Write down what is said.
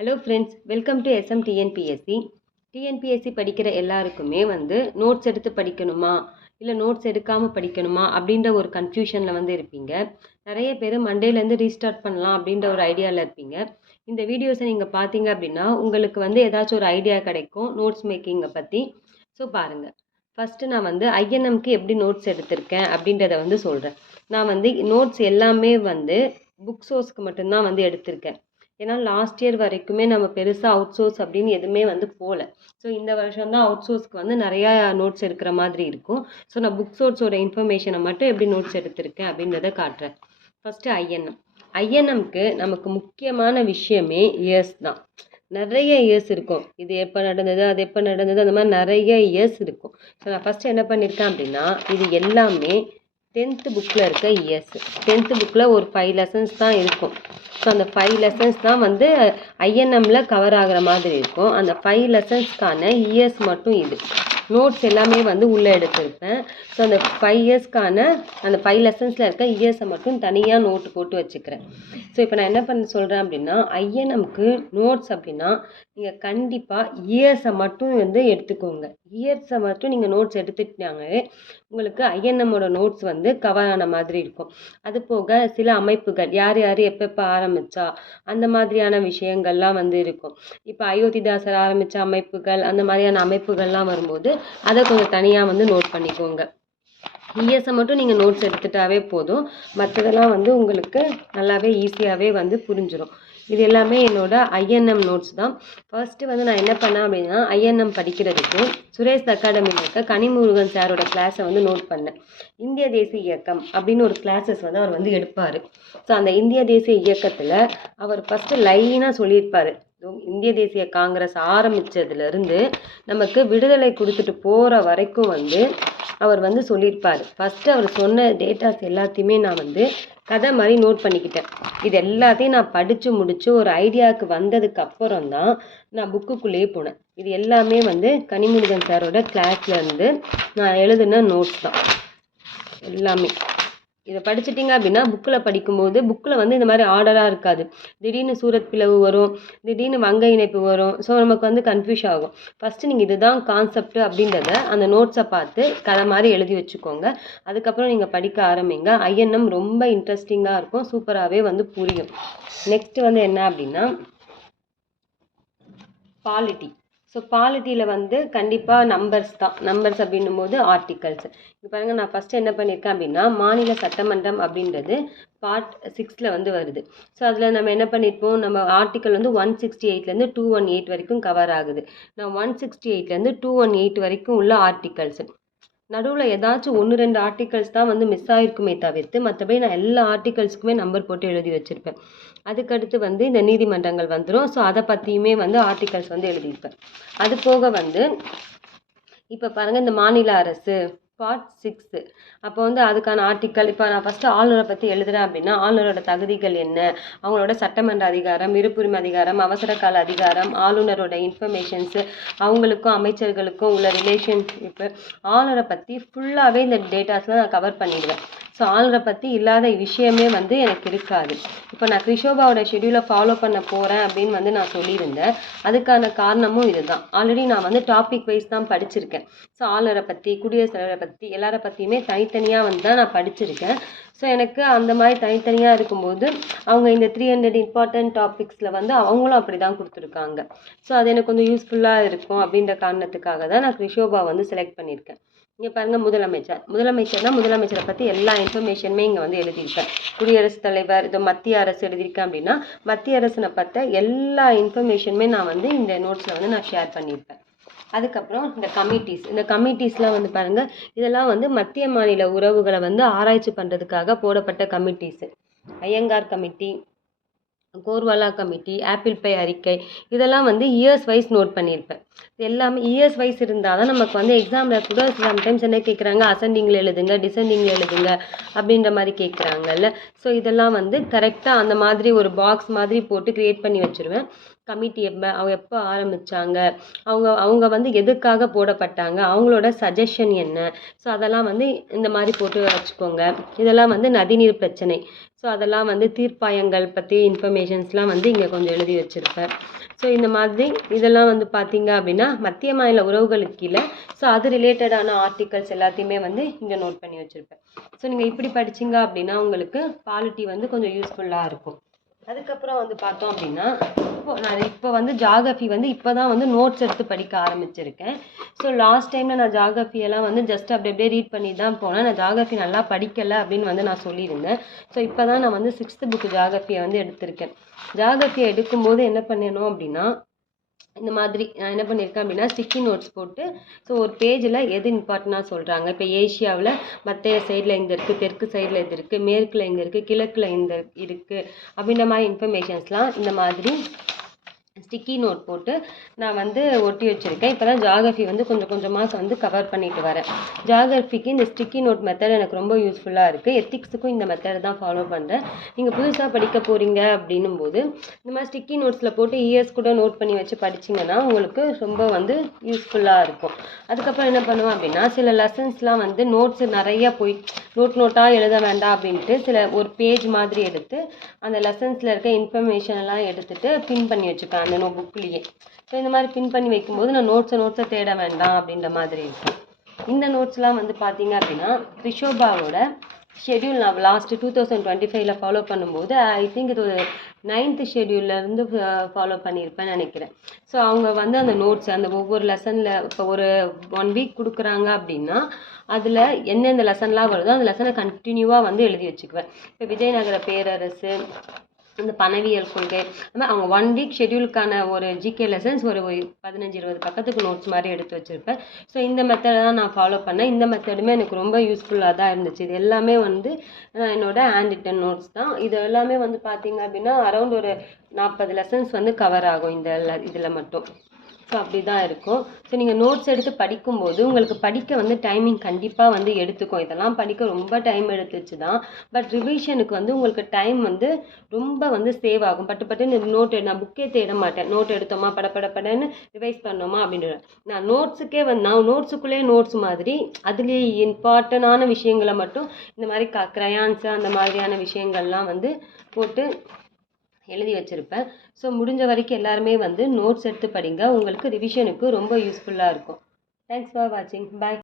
Hello friends, welcome to SM TNPSC. TNPSC படிக்கிற எல்லாருக்குமே notes எடுத்து படிக்கணுமா இல்லை நோட்ஸ் எடுக்காமல் படிக்கணுமா அப்படின்ற ஒரு கன்ஃபியூஷனில் இருப்பீங்க. நிறைய பேர் மண்டேலேருந்து ரீஸ்டார்ட் பண்ணலாம் அப்படின்ற ஒரு ஐடியாவில் இருப்பீங்க. இந்த வீடியோஸை நீங்கள் பார்த்தீங்க அப்படின்னா உங்களுக்கு ஏதாச்சும் ஒரு ஐடியா கிடைக்கும் நோட்ஸ் மேக்கிங்கை பற்றி. ஸோ பாருங்கள், ஃபஸ்ட்டு நான் ஐஎன்எம்க்கு எப்படி நோட்ஸ் எடுத்திருக்கேன் அப்படின்றத சொல்கிறேன். நான் நோட்ஸ் எல்லாமே புக் சோர்ஸ்க்கு மட்டும்தான் எடுத்திருக்கேன். ஏன்னா லாஸ்ட் இயர் வரைக்குமே நம்ம பெருசாக அவுட் சோர்ஸ் அப்படின்னு எதுவுமே போகல. ஸோ இந்த வருஷம் தான் அவுட் சோர்ஸ்க்கு நிறையா நோட்ஸ் எடுக்கிற மாதிரி இருக்கும். ஸோ நான் புக் சோர்ஸோட இன்ஃபர்மேஷனை மட்டும் எப்படி நோட்ஸ் எடுத்திருக்கேன் அப்படின்றத காட்டுறேன். ஃபஸ்ட்டு ஐஎன்எம்க்கு நமக்கு முக்கியமான விஷயமே இயர்ஸ் தான். நிறைய இயர்ஸ் இருக்கும். இது எப்போ நடந்தது, அது எப்போ நடந்தது, அந்த மாதிரி நிறைய இயர்ஸ் இருக்கும். ஸோ நான் ஃபஸ்ட்டு என்ன பண்ணியிருக்கேன் அப்படின்னா, இது எல்லாமே 10th புக்கில் இருக்க இயர்ஸ். 10th புக்கில் ஒரு 5 லெசன்ஸ் தான் இருக்கும். ஸோ அந்த 5 லெசன்ஸ் தான் ஐஎன்எம்மில் கவர் ஆகிற மாதிரி இருக்கும். அந்த 5 லெசன்ஸ்க்கான இயர்ஸ் மட்டும் இது நோட்ஸ் எல்லாமே உள்ளே எடுத்திருப்பேன். ஸோ அந்த 5 இயர்ஸ்க்கான அந்த 5 லெசன்ஸில் இருக்க இயர்ஸை மட்டும் தனியாக நோட்டு போட்டு வச்சுக்கிறேன். ஸோ இப்போ நான் என்ன பண்ண சொல்கிறேன் அப்படின்னா, ஐஎன்எம்க்கு நோட்ஸ் அப்படின்னா நீங்கள் கண்டிப்பாக இயர்ஸை மட்டும் எடுத்துக்கோங்க. இயர்ஸை மட்டும் நீங்கள் நோட்ஸ் எடுத்துக்கிட்டாங்களே உங்களுக்கு ஐஎன்எம்மோட நோட்ஸ் கவர் ஆன மாதிரி இருக்கும். அது போக சில அமைப்புகள் யார் யார் எப்போ ஆரம்பித்தா அந்த மாதிரியான விஷயங்கள்லாம் இருக்கும். இப்போ அயோத்திதாசர் ஆரம்பித்த அமைப்புகள் அந்த மாதிரியான அமைப்புகள்லாம் வரும்போது அதை கொஞ்சம் தனியாக நோட் பண்ணிக்கோங்க. இயர்ஸை மட்டும் நீங்கள் நோட்ஸ் எடுத்துட்டாவே போதும். மற்றதெல்லாம் உங்களுக்கு நல்லாவே ஈஸியாகவே புரிஞ்சிடும். இது எல்லாமே என்னோட ஐஎன்எம் நோட்ஸ் தான். ஃபர்ஸ்ட்டு நான் என்ன பண்ணேன் அப்படின்னா, ஐஎன்எம் படிக்கிறதுக்கு சுரேஷ் அகாடமியில் இருக்க கனிமுருகன் சாரோட கிளாஸை நோட் பண்ணேன். இந்திய தேசிய இயக்கம் அப்படின்னு ஒரு கிளாஸஸ் அவர் எடுப்பார். ஸோ அந்த இந்திய தேசிய இயக்கத்தில் அவர் ஃபஸ்ட்டு லைனாக சொல்லியிருப்பார். இந்திய தேசிய காங்கிரஸ் ஆரம்பித்ததுலேருந்து நமக்கு விடுதலை கொடுத்துட்டு போகிற வரைக்கும் அவர் சொல்லியிருப்பார். ஃபஸ்ட்டு அவர் சொன்ன டேட்டாஸ் எல்லாத்தையுமே நான் கதை மாதிரி நோட் பண்ணிக்கிட்டேன். இது எல்லாத்தையும் நான் படித்து முடித்து ஒரு ஐடியாவுக்கு வந்ததுக்கு அப்புறம் தான் நான் புக்குக்குள்ளேயே போனேன். இது எல்லாமே கனிமுருகன் சாரோட கிளாஸ்லேருந்து நான் எழுதின நோட்ஸ் தான் எல்லாமே. இதை படிச்சிட்டிங்க அப்படின்னா புக்கில் படிக்கும்போது புக்கில் இந்த மாதிரி ஆர்டராக இருக்காது. திடீர்னு சூரத் பிளவு வரும், திடீர்னு வங்க இணைப்பு வரும். ஸோ நமக்கு கன்ஃபியூஸ் ஆகும். ஃபஸ்ட்டு நீங்கள் இதுதான் கான்செப்ட் அப்படின்றத அந்த நோட்ஸை பார்த்து கதை மாதிரி எழுதி வச்சுக்கோங்க. அதுக்கப்புறம் நீங்கள் படிக்க ஆரம்பிங்க. ஐஎன்எம் ரொம்ப இன்ட்ரெஸ்டிங்காக இருக்கும், சூப்பராகவே புரியும். நெக்ஸ்ட்டு என்ன அப்படின்னா பாலிட்டி. ஸோ பாலிட்டியில் கண்டிப்பாக நம்பர்ஸ் தான். நம்பர்ஸ் அப்படின்னும் போது ஆர்டிகல்ஸ். இப்போ பாருங்கள், நான் ஃபஸ்ட்டு என்ன பண்ணியிருக்கேன் அப்படின்னா, மாநில சட்டமன்றம் அப்படின்றது பார்ட் 6ல் வருது. ஸோ அதில் நம்ம என்ன பண்ணியிருப்போம், நம்ம ஆர்டிக்கல் 168லேருந்து 218 வரைக்கும் கவர் ஆகுது. நான் 168லேருந்து 218 வரைக்கும் உள்ள ஆர்டிகல்ஸ். நடுவில் ஏதாச்சும் 1-2 ஆர்டிகல்ஸ் தான் மிஸ் ஆகிருக்குமே தவிர்த்து மற்றபடி நான் எல்லா ஆர்டிகல்ஸுக்குமே நம்பர் போட்டு எழுதி வச்சுருப்பேன். அதுக்கடுத்து இந்த நீதிமன்றங்கள் வந்துடும். ஸோ அதை பற்றியுமே ஆர்டிகல்ஸ் எழுதியிருப்பேன். அது போக இப்போ பாருங்கள், இந்த மாநில அரசு பார்ட் 6. அப்போ அதுக்கான ஆர்டிக்கல். இப்போ நான் ஃபஸ்ட்டு ஆளுநரை பற்றி எழுதுகிறேன் அப்படின்னா, ஆளுநரோட தகுதிகள் என்ன, அவங்களோட சட்டமன்ற அதிகாரம், இருப்புரிமை அதிகாரம், அவசர கால அதிகாரம், ஆளுநரோட இன்ஃபர்மேஷன்ஸு, அவங்களுக்கும் அமைச்சர்களுக்கும் உள்ள ரிலேஷன்ஷிப்பு, ஆளுநரை பற்றி ஃபுல்லாகவே இந்த டேட்டாஸ்லாம் நான் கவர் பண்ணிடுவேன். ஸோ ஆளுநரை பற்றி இல்லாத விஷயமே எனக்கு இருக்காது. இப்போ நான் கிருஷோபாவோட ஷெடியூலை ஃபாலோ பண்ண போகிறேன் அப்படின்னு நான் சொல்லியிருந்தேன். அதுக்கான காரணமும் இதுதான். ஆல்ரெடி நான் டாபிக் வைஸ் தான் படிச்சிருக்கேன். ஸோ ஆளுநரை பற்றி, குடியரசுத் தலைவரை பற்றி, எல்லாரை பற்றியுமே தனித்தனியாக தான் நான் படிச்சிருக்கேன். ஸோ எனக்கு அந்த மாதிரி தனித்தனியாக இருக்கும்போது அவங்க இந்த 300 இம்பார்ட்டன்ட் டாபிக்ஸில் அவங்களும் அப்படி தான் கொடுத்துருக்காங்க. ஸோ அது எனக்கு கொஞ்சம் யூஸ்ஃபுல்லாக இருக்கும் அப்படின்ற காரணத்துக்காக தான் நான் கிருஷோபா செலக்ட் பண்ணியிருக்கேன். இங்கே பாருங்கள், முதலமைச்சரை பற்றி எல்லா இன்ஃபர்மேஷனுமே இங்கே எழுதியிருப்பேன். குடியரசுத் தலைவர், இது மத்திய அரசு எழுதியிருக்கேன் அப்படின்னா மத்திய அரசனை பற்ற எல்லா இன்ஃபர்மேஷனுமே நான் இந்த நோட்ஸில் நான் ஷேர் பண்ணியிருப்பேன். அதுக்கப்புறம் இந்த கமிட்டிஸ்லாம் பாருங்கள், இதெல்லாம் மத்திய மாநில உறவுகளை ஆராய்ச்சி பண்ணுறதுக்காக போடப்பட்ட committees. Iyengar committee, Gorwala committee, Appleby அறிக்கை, இதெல்லாம் இயர்ஸ் வைஸ் நோட் பண்ணியிருப்பேன். எல்லாமே இயர்ஸ் வைஸ் இருந்தால் தான் நமக்கு எக்ஸாமில் கூட சம்டைம்ஸ் என்ன கேட்குறாங்க, அசெண்டிங்கில் எழுதுங்க, டிசெண்டிங்கில் எழுதுங்க அப்படின்ற மாதிரி கேட்குறாங்கல்ல. ஸோ இதெல்லாம் கரெக்டாக அந்த மாதிரி ஒரு பாக்ஸ் மாதிரி போட்டு க்ரியேட் பண்ணி வச்சுருவேன். கமிட்டி அவங்க எப்போ ஆரம்பித்தாங்க, அவங்க எதுக்காக போடப்பட்டாங்க, அவங்களோட சஜஷன் என்ன. ஸோ அதெல்லாம் இந்த மாதிரி போட்டு வச்சுக்கோங்க. இதெல்லாம் நதிநீர் பிரச்சனை. ஸோ அதெல்லாம் வந்து தீர்ப்பாயங்கள் பற்றி இன்ஃபர்மேஷன்ஸ்லாம் வந்து இங்கே கொஞ்சம் எழுதி வச்சுருப்பேன். ஸோ இந்த மாதிரி இதெல்லாம் வந்து பார்த்தீங்க அப்படின்னா மத்திய மாநில உறவுகளுக்கு கீழே ஸோ அது ரிலேட்டடான ஆர்டிகல்ஸ் எல்லாத்தையுமே வந்து இங்கே நோட் பண்ணி வச்சுருப்பேன். ஸோ நீங்கள் இப்படி படிச்சிங்க அப்படின்னா உங்களுக்கு பாலிட்டி வந்து கொஞ்சம் யூஸ்ஃபுல்லாக இருக்கும். அதுக்கப்புறம் வந்து பார்த்தோம் அப்படின்னா இப்போ வந்து ஜாகிரஃபி வந்து இப்போ தான் வந்து நோட்ஸ் எடுத்து படிக்க ஆரம்பிச்சிருக்கேன். ஸோ லாஸ்ட் டைமில் நான் ஜாகிரஃபியெல்லாம் வந்து ஜஸ்ட் அப்படியே ரீட் பண்ணி தான் போனேன். நான் ஜாகிரஃபி நல்லா படிக்கலை அப்படின்னு வந்து நான் சொல்லியிருந்தேன். ஸோ இப்போ தான் நான் வந்து 6th புக்கு ஜாகிரஃபியை வந்து எடுத்திருக்கேன். ஜாகிரஃபியை எடுக்கும்போது என்ன பண்ணணும் அப்படின்னா இந்த மாதிரி நான் என்ன பண்ணியிருக்கேன் அப்படின்னா ஸ்டிக்கி நோட்ஸ் போட்டு ஸோ ஒரு பேஜில் எது இம்பார்ட்டண்ட்டாக சொல்கிறாங்க. இப்போ ஏஷியாவில் மற்ற சைடில் எங்கே இருக்குது, தெற்கு சைடில் எது இருக்குது, மேற்கில் எங்கே இருக்குது, கிழக்கில் எங்கே இருக்குது அப்படின்ற மாதிரி இன்ஃபர்மேஷன்ஸ்லாம் இந்த மாதிரி ஸ்டிக்கி நோட் போட்டு நான் வந்து ஒட்டி வச்சுருக்கேன். இப்போ தான் ஜாகிரஃபி வந்து கொஞ்சம் கொஞ்சமாக வந்து கவர் பண்ணிட்டு வரேன். ஜாகிரஃபிக்கு இந்த ஸ்டிக்கி நோட் மெத்தட் எனக்கு ரொம்ப யூஸ்ஃபுல்லாக இருக்குது. எத்திக்ஸுக்கும் இந்த மெத்தட் தான் ஃபாலோ பண்ணுறேன். நீங்கள் புதுசாக படிக்க போகிறீங்க அப்படின்னும் போது இந்த மாதிரி ஸ்டிக்கி நோட்ஸில் போட்டு இயர்ஸ் கூட நோட் பண்ணி வச்சு படிச்சிங்கன்னா உங்களுக்கு ரொம்ப வந்து யூஸ்ஃபுல்லாக இருக்கும். அதுக்கப்புறம் என்ன பண்ணுவேன் அப்படின்னா சில லெசன்ஸ்லாம் வந்து நோட்ஸ் நிறைய போய் நோட்டாக எழுத வேண்டாம் அப்படின்ட்டு ஒரு பேஜ் மாதிரி எடுத்து அந்த லெசன்ஸில் இருக்க இன்ஃபர்மேஷன் எல்லாம் எடுத்துகிட்டு பின் பண்ணி வச்சுப்பேன் அந்த புக்லேயே. ஸோ இந்த மாதிரி பின் பண்ணி வைக்கும்போது நான் நோட்ஸை தேட வேண்டாம் அப்படின்ற மாதிரி இருக்கும். இந்த நோட்ஸ்லாம் வந்து பார்த்தீங்க அப்படின்னா ரிஷோபாவோட ஷெட்யூல் நான் லாஸ்ட்டு 2025 ஃபாலோ பண்ணும்போது ஐ திங்க் இது ஒரு 9th ஷெட்யூல்லேருந்து ஃபாலோ பண்ணியிருப்பேன்னு நினைக்கிறேன். ஸோ அவங்க வந்து அந்த நோட்ஸ் அந்த ஒவ்வொரு லெசனில் இப்போ ஒரு 1 வீக் கொடுக்குறாங்க அப்படின்னா அதில் எந்தெந்த லெசன்லாம் வருதோ அந்த லெசனை கண்டினியூவாக வந்து எழுதி வச்சுக்குவேன். இப்போ விஜயநகர பேரரசு, இந்த பணவியல் கொள்கை, அந்த மாதிரி அவங்க 1 வீக் ஷெட்யூலுக்கான ஒரு ஜிகே லெசன்ஸ் ஒரு 15-20 பக்கத்துக்கு நோட்ஸ் மாதிரி எடுத்து வச்சுருப்பேன். ஸோ இந்த மெத்தடை தான் நான் ஃபாலோ பண்ணேன். இந்த மெத்தடுமே எனக்கு ரொம்ப யூஸ்ஃபுல்லாக தான் இருந்துச்சு. இது எல்லாமே வந்து என்னோட ஹேண்ட் ரிட்டன் நோட்ஸ் தான். இது எல்லாமே வந்து பார்த்தீங்க அப்படின்னா அரௌண்ட் ஒரு 40 லெசன்ஸ் வந்து கவர் ஆகும் இதில் மட்டும். ஸோ அப்படி தான் இருக்கும். ஸோ நீங்கள் நோட்ஸ் எடுத்து படிக்கும்போது உங்களுக்கு படிக்க வந்து டைமிங் கண்டிப்பாக வந்து எடுத்துக்கும். இதெல்லாம் படிக்க ரொம்ப டைம் எடுத்துச்சு தான். பட் ரிவிஷனுக்கு வந்து உங்களுக்கு டைம் வந்து ரொம்ப வந்து சேவ் ஆகும். பட்டு நான் புக்கே தேட மாட்டேன். நோட் எடுத்தோமா படன்னு ரிவைஸ் பண்ணோமா அப்படின்ற நான் நோட்ஸுக்கே வந்து நான் நோட்ஸுக்குள்ளே நோட்ஸ் மாதிரி அதுலேயே இம்பார்ட்டண்டான விஷயங்களை மட்டும் இந்த மாதிரி க்ரையான்ஸு அந்த மாதிரியான விஷயங்கள்லாம் வந்து போட்டு எழுதி வச்சுருப்பேன். ஸோ முடிஞ்ச வரைக்கும் எல்லாருமே வந்து நோட்ஸ் எடுத்து படிங்க. உங்களுக்கு ரிவிஷனுக்கு ரொம்ப யூஸ்ஃபுல்லாக இருக்கும். தேங்க்ஸ் ஃபார் வாட்சிங். பாய்.